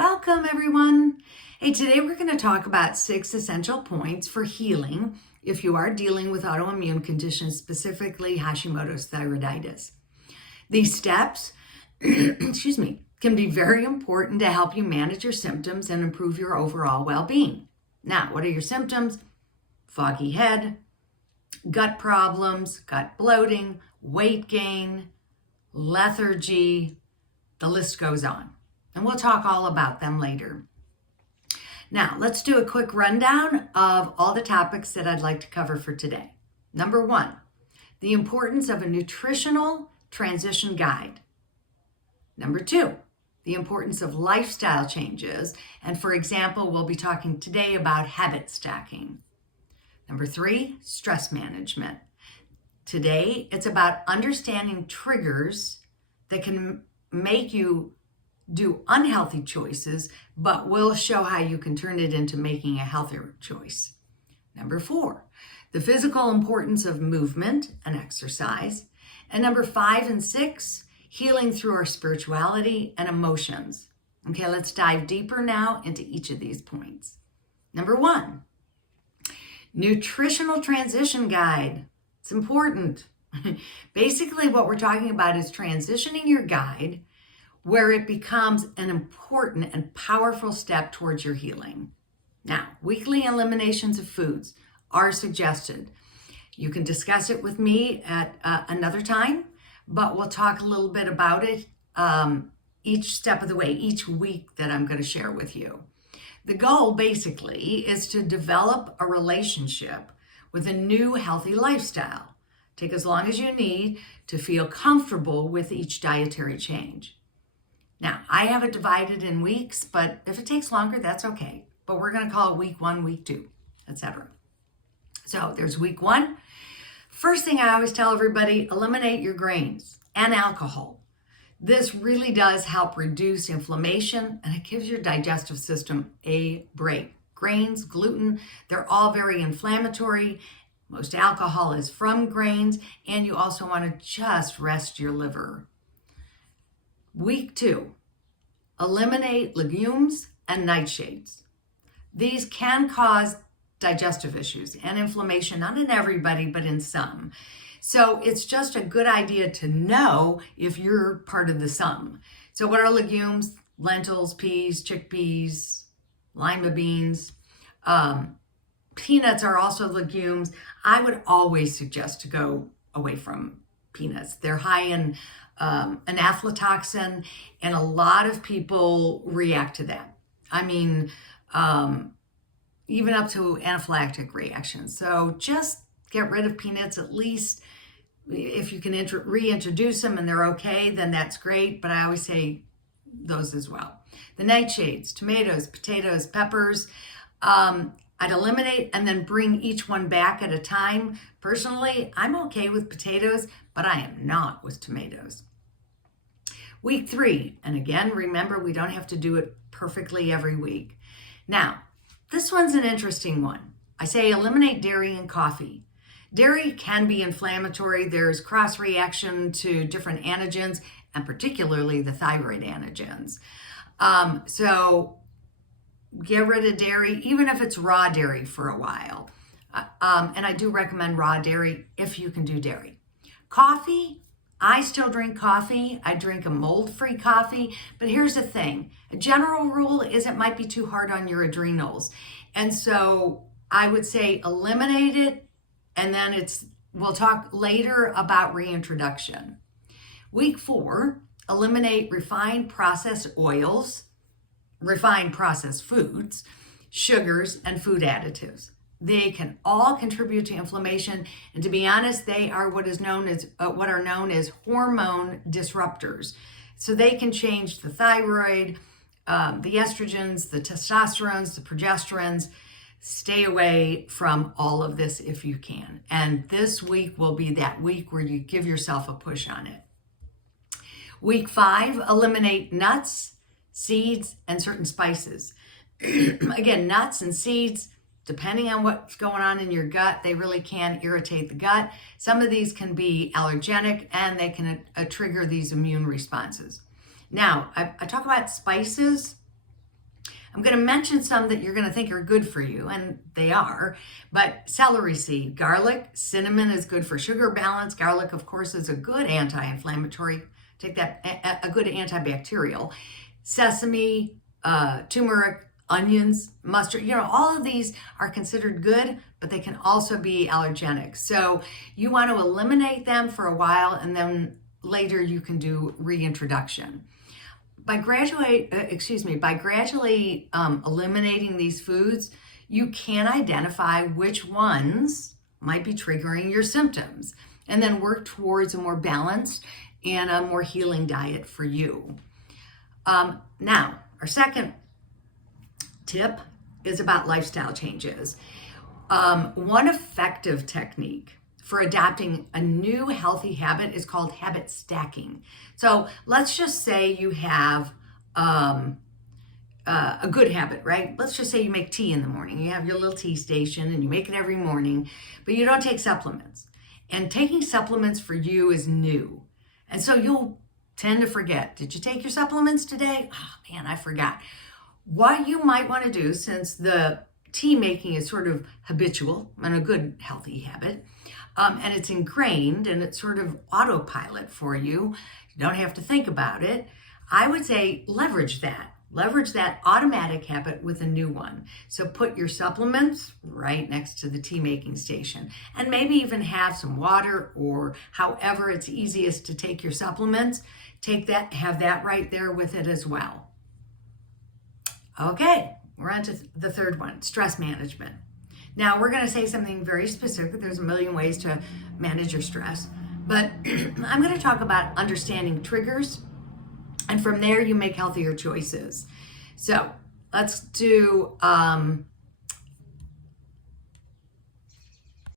Welcome, everyone. Hey, today we're going to talk about 6 essential points for healing if you are dealing with autoimmune conditions, specifically Hashimoto's thyroiditis. These steps, can be very important to help you manage your symptoms and improve your overall well-being. Now, what are your symptoms? Foggy head, gut problems, gut bloating, weight gain, lethargy, the list goes on. And we'll talk all about them later. Now, let's do a quick rundown of all the topics that I'd like to cover for today. Number 1, the importance of a nutritional transition guide. Number 2, the importance of lifestyle changes. And for example, we'll be talking today about habit stacking. Number 3, stress management. Today, it's about understanding triggers that can make you do unhealthy choices, but we'll show how you can turn it into making a healthier choice. Number 4, the physical importance of movement and exercise. And number 5 and 6, healing through our spirituality and emotions. Okay, let's dive deeper now into each of these points. Number 1, nutritional transition guide. It's important. Basically, what we're talking about is transitioning your guide where it becomes an important and powerful step towards your healing. Now, weekly eliminations of foods are suggested. You can discuss it with me at another time, but we'll talk a little bit about it each step of the way, each week that I'm going to share with you. The goal basically is to develop a relationship with a new healthy lifestyle. Take as long as you need to feel comfortable with each dietary change. Now, I have it divided in weeks, but if it takes longer, that's okay. But we're going to call it week 1, week 2, etc. So there's week 1. First thing I always tell everybody, eliminate your grains and alcohol. This really does help reduce inflammation and it gives your digestive system a break. Grains, gluten, they're all very inflammatory. Most alcohol is from grains, and you also want to just rest your liver. Week 2, eliminate legumes and nightshades. These can cause digestive issues and inflammation, not in everybody, but in some. So it's just a good idea to know if you're part of the some. So what are legumes? Lentils, peas, chickpeas, lima beans. Peanuts are also legumes. I would always suggest to go away from peanuts. They're high in an aflatoxin, and a lot of people react to that. I mean, even up to anaphylactic reactions. So just get rid of peanuts, at least if you can reintroduce them and they're okay, then that's great. But I always say those as well. The nightshades, tomatoes, potatoes, peppers, I'd eliminate and then bring each one back at a time. Personally, I'm okay with potatoes, but I am not with tomatoes. Week 3, and again, remember, we don't have to do it perfectly every week. Now, this one's an interesting one. I say eliminate dairy and coffee. Dairy can be inflammatory. There's cross-reaction to different antigens, and particularly the thyroid antigens. So get rid of dairy, even if it's raw dairy for a while. And I do recommend raw dairy if you can do dairy. Coffee, I still drink coffee. I drink a mold-free coffee. But here's the thing. A general rule is it might be too hard on your adrenals. And so I would say eliminate it, and then we'll talk later about reintroduction. Week 4, eliminate refined processed oils, refined processed foods, sugars, and food additives. They can all contribute to inflammation, and to be honest, they are what are known as hormone disruptors. So they can change the thyroid, the estrogens, the testosterones, the progesterones. Stay away from all of this if you can. And this week will be that week where you give yourself a push on it. Week 5, eliminate nuts, seeds, and certain spices. Again, nuts and seeds, depending on what's going on in your gut, they really can irritate the gut. Some of these can be allergenic, and they can trigger these immune responses. Now, I talk about spices. I'm going to mention some that you're going to think are good for you, and they are, but celery seed, garlic, cinnamon is good for sugar balance. Garlic, of course, is a good anti-inflammatory, take that, a good antibacterial. Sesame, turmeric, onions, mustard, all of these are considered good, but they can also be allergenic. So you want to eliminate them for a while, and then later you can do reintroduction. By gradually eliminating these foods, you can identify which ones might be triggering your symptoms, and then work towards a more balanced and a more healing diet for you. Now, our second tip is about lifestyle changes. One effective technique for adopting a new healthy habit is called habit stacking. So let's just say you have a good habit, right? Let's just say you make tea in the morning. You have your little tea station and you make it every morning, but you don't take supplements. And taking supplements for you is new. And so you'll tend to forget. Did you take your supplements today? Oh man, I forgot. What you might want to do, since the tea making is sort of habitual and a good healthy habit, and it's ingrained and it's sort of autopilot for you, you don't have to think about it. I would say leverage that automatic habit with a new one. So put your supplements right next to the tea making station, and maybe even have some water, or however it's easiest to take your supplements, have that right there with it as well. Okay, we're on to the third one, stress management. Now we're going to say something very specific. There's a million ways to manage your stress, but I'm going to talk about understanding triggers, and from there you make healthier choices. So let's do